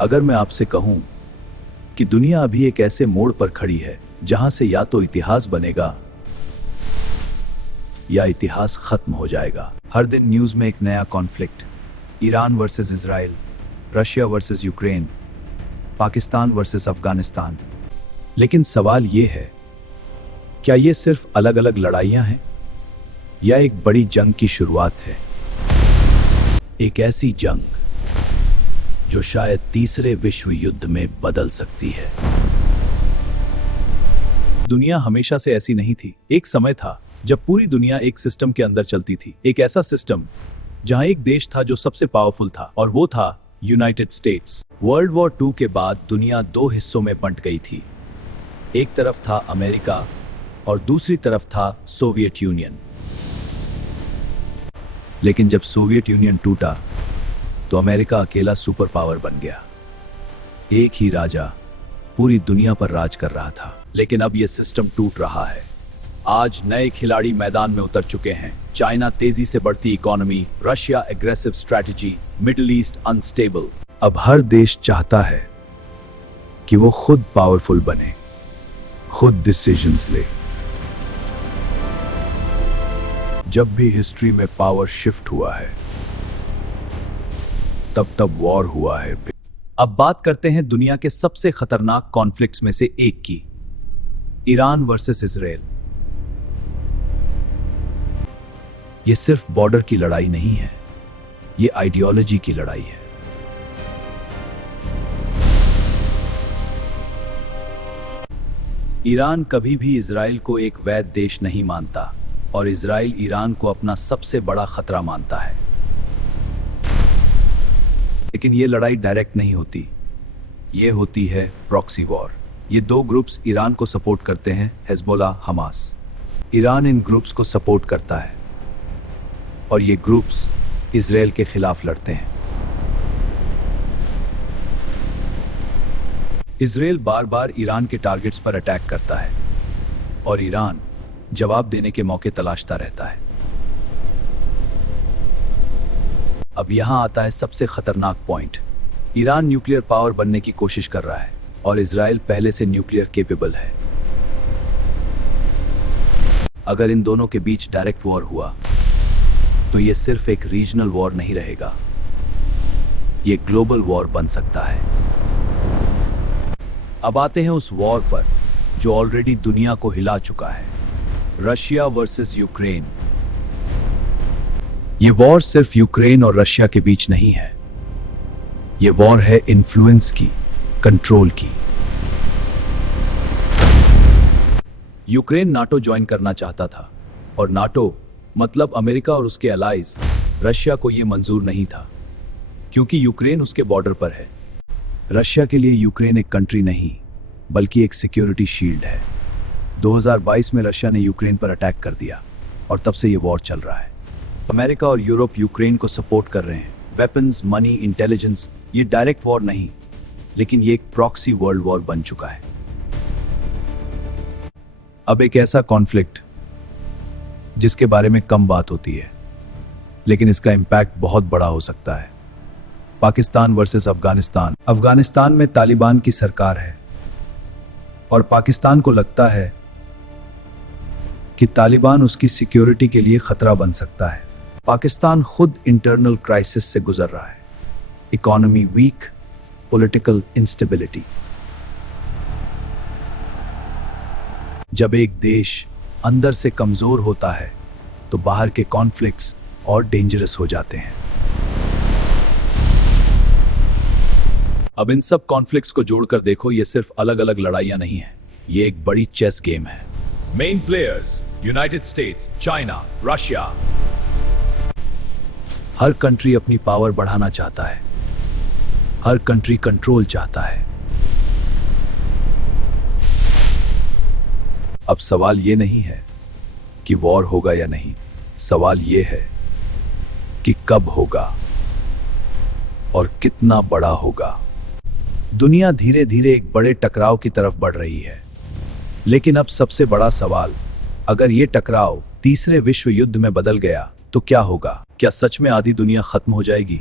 अगर मैं आपसे कहूं कि दुनिया अभी एक ऐसे मोड़ पर खड़ी है जहां से या तो इतिहास बनेगा या इतिहास खत्म हो जाएगा। हर दिन न्यूज में एक नया conflict, Iran versus Israel, Russia versus Ukraine, Pakistan versus Afghanistan. लेकिन सवाल यह है, क्या ये सिर्फ अलग अलग लड़ाइयां हैं या एक बड़ी जंग की शुरुआत है? एक ऐसी जंग जो शायद तीसरे विश्व युद्ध में बदल सकती है। दुनिया हमेशा से ऐसी नहीं थी। एक समय था जब पूरी दुनिया एक सिस्टम के अंदर चलती थी, एक ऐसा सिस्टम जहां एक देश था जो सबसे पावरफुल था, और वो था यूनाइटेड स्टेट्स। वर्ल्ड वॉर 2 के बाद दुनिया दो हिस्सों में बंट गई थी। एक तरफ था अमेरिका और दूसरी तरफ था सोवियत यूनियन। लेकिन जब सोवियत यूनियन टूटा तो अमेरिका अकेला सुपर पावर बन गया। एक ही राजा पूरी दुनिया पर राज कर रहा था। लेकिन अब यह सिस्टम टूट रहा है। आज नए खिलाड़ी मैदान में उतर चुके हैं। चाइना तेजी से बढ़ती economy, Russia aggressive strategy, middle east unstable. अब हर देश चाहता है कि वो खुद पावरफुल बने, खुद डिसीजंस ले। जब भी हिस्ट्री में पावर शिफ्ट हुआ है तब वॉर हुआ है। अब बात करते हैं दुनिया के सबसे खतरनाक कॉन्फ्लिक्ट्स में से एक की, ईरान वर्सेस इजराइल। यह सिर्फ बॉर्डर की लड़ाई नहीं है, यह आइडियोलॉजी की लड़ाई है। ईरान कभी भी इजराइल को एक वैध देश नहीं मानता और इजराइल ईरान को अपना सबसे बड़ा खतरा मानता है। लेकिन यह लड़ाई डायरेक्ट नहीं होती, यह होती है प्रॉक्सी वॉर। ये दो ग्रुप्स ईरान को सपोर्ट करते हैं, हिजबुल्लाह, हमास। ईरान इन ग्रुप्स को सपोर्ट करता है और ये ग्रुप्स इजराइल के खिलाफ लड़ते हैं। इजराइल बार बार ईरान के टारगेट्स पर अटैक करता है और ईरान जवाब देने के मौके तलाशता रहता है। अब यहां आता है सबसे खतरनाक पॉइंट। ईरान न्यूक्लियर पावर बनने की कोशिश कर रहा है और इजराइल पहले से न्यूक्लियर केपेबल है। अगर इन दोनों के बीच डायरेक्ट वॉर हुआ तो यह सिर्फ एक रीजनल वॉर नहीं रहेगा, यह ग्लोबल वॉर बन सकता है। अब आते हैं उस वॉर पर जो ऑलरेडी दुनिया को हिला चुका है, रशिया वर्सेस यूक्रेन। यह वॉर सिर्फ यूक्रेन और रशिया के बीच नहीं है, यह वॉर है इन्फ्लुएंस की, कंट्रोल की। यूक्रेन नाटो ज्वाइन करना चाहता था और नाटो मतलब अमेरिका और उसके अलाइज। रशिया को यह मंजूर नहीं था क्योंकि यूक्रेन उसके बॉर्डर पर है। रशिया के लिए यूक्रेन एक कंट्री नहीं बल्कि एक सिक्योरिटी शील्ड है। 2022 में रशिया ने यूक्रेन पर अटैक कर दिया और तब से यह वॉर चल रहा है। अमेरिका और यूरोप यूक्रेन को सपोर्ट कर रहे हैं, वेपन्स, मनी, इंटेलिजेंस। ये डायरेक्ट वॉर नहीं, लेकिन ये एक प्रॉक्सी वर्ल्ड वॉर बन चुका है। अब एक ऐसा कॉन्फ्लिक्ट जिसके बारे में कम बात होती है लेकिन इसका इंपैक्ट बहुत बड़ा हो सकता है। पाकिस्तान वर्सेस अफगानिस्तान। अफगानिस्तान में तालिबान की सरकार है और पाकिस्तान को लगता है कि तालिबान उसकी सिक्योरिटी के लिए खतरा बन सकता है। पाकिस्तान खुद इंटरनल क्राइसिस से गुजर रहा है, इकोनॉमी वीक, पॉलिटिकल इंस्टेबिलिटी। जब एक देश अंदर से कमजोर होता है तो बाहर के कॉन्फ्लिक्ट्स और डेंजरस हो जाते हैं। अब इन सब कॉन्फ्लिक्ट्स को जोड़कर देखो, ये सिर्फ अलग अलग लड़ाइयां नहीं है, ये एक बड़ी चेस गेम है। Main players United States, China, Russia. हर कंट्री अपनी पावर बढ़ाना चाहता है, हर कंट्री कंट्रोल चाहता है। अब सवाल ये नहीं है कि वॉर होगा या नहीं, सवाल ये है कि कब होगा और कितना बड़ा होगा। दुनिया धीरे धीरे एक बड़े टकराव की तरफ बढ़ रही है, लेकिन अब सबसे बड़ा सवाल, अगर ये टकराव तीसरे विश्व युद्ध में बदल गया तो क्या होगा? क्या सच में आधी दुनिया खत्म हो जाएगी?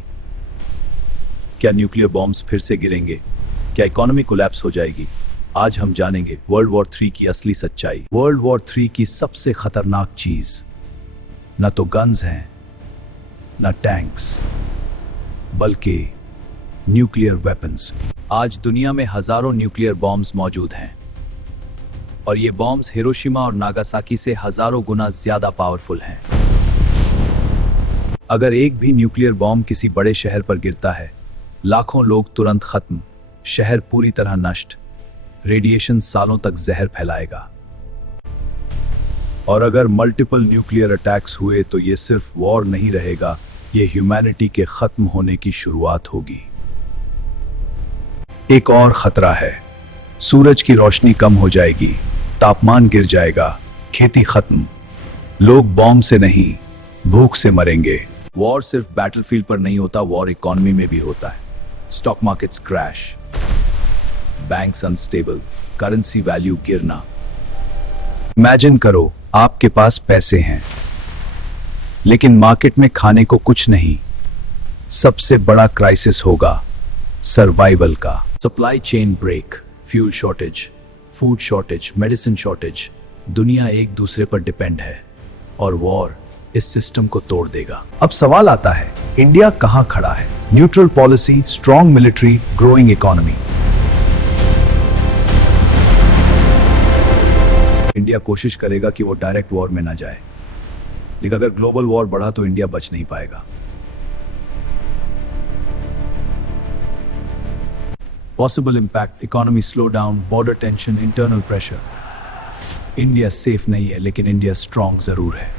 क्या न्यूक्लियर बॉम्ब्स फिर से गिरेंगे? क्या इकोनॉमी कोलैप्स हो जाएगी? आज हम जानेंगे वर्ल्ड वॉर 3 की असली सच्चाई। वर्ल्ड वॉर 3 की सबसे खतरनाक चीज न तो गन्स हैं, न टैंक्स, बल्कि न्यूक्लियर वेपन्स। आज दुनिया में हजारों न्यूक्लियर बॉम्ब्स मौजूद हैं और ये बॉम्ब्स हिरोशिमा और नागासाकी से हजारों गुना ज्यादा पावरफुल हैं। अगर एक भी न्यूक्लियर बॉम्ब किसी बड़े शहर पर गिरता है, लाखों लोग तुरंत खत्म, शहर पूरी तरह नष्ट, रेडिएशन सालों तक जहर फैलाएगा। और अगर मल्टीपल न्यूक्लियर अटैक्स हुए तो ये सिर्फ वॉर नहीं रहेगा, ये ह्यूमैनिटी के खत्म होने की शुरुआत होगी। एक और खतरा है, सूरज की रोशनी कम हो जाएगी, तापमान गिर जाएगा, खेती खत्म, लोग बॉम्ब से नहीं भूख से मरेंगे। वॉर सिर्फ बैटलफील्ड पर नहीं होता, वॉर इकोनॉमी में भी होता है। Stock markets crash, banks unstable, currency value गिरना। इमेजिन करो आपके पास पैसे हैं लेकिन मार्केट में खाने को कुछ नहीं। सबसे बड़ा क्राइसिस होगा सर्वाइवल का। Supply chain break, fuel shortage, food shortage, medicine shortage, दुनिया एक दूसरे पर डिपेंड है और वॉर इस सिस्टम को तोड़ देगा। अब सवाल आता है, इंडिया कहां खड़ा है? Neutral policy, strong military, growing economy. India कोशिश करेगा कि वो डायरेक्ट वॉर में ना जाए, लेकिन अगर ग्लोबल वॉर बढ़ा तो इंडिया बच नहीं पाएगा। Possible impact, economy slow down, border tension, internal pressure. India safe नहीं है लेकिन इंडिया स्ट्रॉन्ग जरूर है।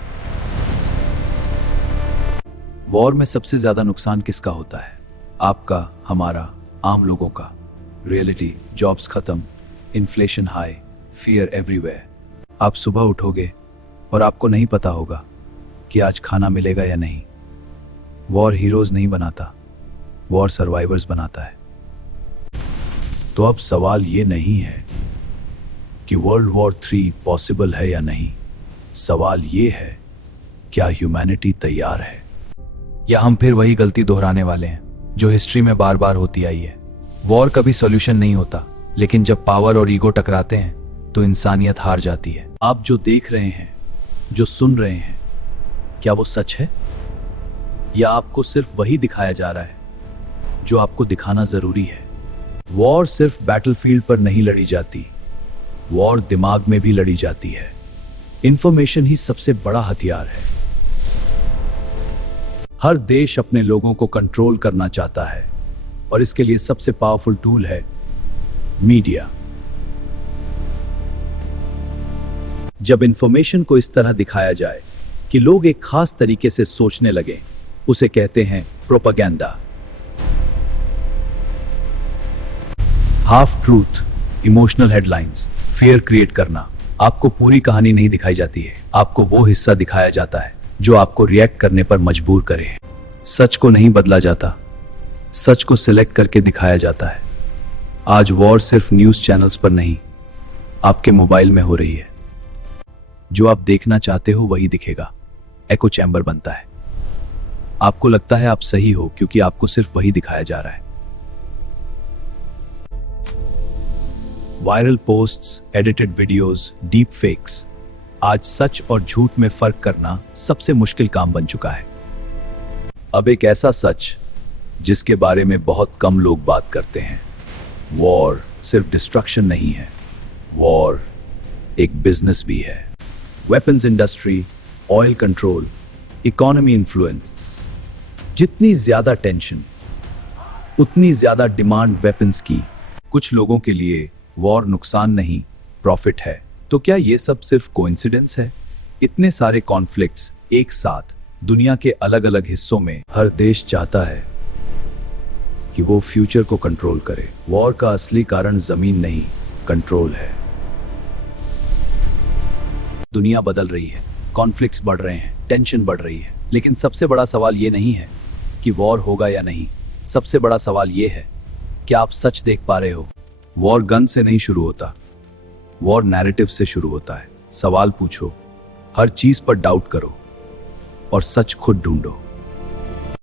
वॉर में सबसे ज्यादा नुकसान किसका होता है? आपका, हमारा, आम लोगों का। रियलिटी, जॉब्स खत्म, इन्फ्लेशन हाई, फियर एवरीवेयर। आप सुबह उठोगे और आपको नहीं पता होगा कि आज खाना मिलेगा या नहीं। वॉर हीरोज नहीं बनाता, वॉर सर्वाइवर्स बनाता है। तो अब सवाल ये नहीं है कि वर्ल्ड वॉर 3 पॉसिबल है या नहीं, सवाल ये है क्या ह्यूमैनिटी तैयार है? या हम फिर वही गलती दोहराने वाले हैं जो हिस्ट्री में बार बार होती आई है। वॉर कभी सॉल्यूशन नहीं होता, लेकिन जब पावर और ईगो टकराते हैं तो इंसानियत हार जाती है। आप जो देख रहे हैं, जो सुन रहे हैं, क्या वो सच है या आपको सिर्फ वही दिखाया जा रहा है जो आपको दिखाना जरूरी है? वॉर सिर्फ बैटलफील्ड पर नहीं लड़ी जाती, वॉर दिमाग में भी लड़ी जाती है। इंफॉर्मेशन ही सबसे बड़ा हथियार है। हर देश अपने लोगों को कंट्रोल करना चाहता है और इसके लिए सबसे पावरफुल टूल है मीडिया। जब इंफॉर्मेशन को इस तरह दिखाया जाए कि लोग एक खास तरीके से सोचने लगे, उसे कहते हैं propaganda. Half truth, emotional headlines, fear create करना। आपको पूरी कहानी नहीं दिखाई जाती है, आपको वो हिस्सा दिखाया जाता है जो आपको रिएक्ट करने पर मजबूर करे। सच को नहीं बदला जाता, सच को सिलेक्ट करके दिखाया जाता है। आज वॉर सिर्फ न्यूज चैनल्स पर नहीं, आपके मोबाइल में हो रही है। जो आप देखना चाहते हो वही दिखेगा, एको चैम्बर बनता है। आपको लगता है आप सही हो क्योंकि आपको सिर्फ वही दिखाया जा रहा है। Viral posts, edited videos, deep fakes. आज सच और झूठ में फर्क करना सबसे मुश्किल काम बन चुका है। अब एक ऐसा सच जिसके बारे में बहुत कम लोग बात करते हैं। वॉर सिर्फ डिस्ट्रक्शन नहीं है, वॉर एक बिजनेस भी है। Weapons industry, oil control, economy influence. जितनी ज्यादा टेंशन उतनी ज्यादा डिमांड वेपन्स की। कुछ लोगों के लिए वॉर नुकसान नहीं, प्रॉफिट है। तो क्या ये सब सिर्फ कोइंसिडेंस है? इतने सारे कॉन्फ्लिक्ट्स एक साथ दुनिया के अलग अलग हिस्सों में, हर देश चाहता है कि वो फ्यूचर को कंट्रोल करे। वॉर का असली कारण जमीन नहीं, कंट्रोल है। दुनिया बदल रही है, कॉन्फ्लिक्ट्स बढ़ रहे हैं, टेंशन बढ़ रही है, लेकिन सबसे बड़ा सवाल ये नहीं है कि वॉर होगा या नहीं। सबसे बड़ा सवाल ये है, क्या आप सच देख पा रहे हो? वॉर गन से नहीं शुरू होता, वॉर नैरेटिव से शुरू होता है। सवाल पूछो, हर चीज पर डाउट करो और सच खुद ढूंढो।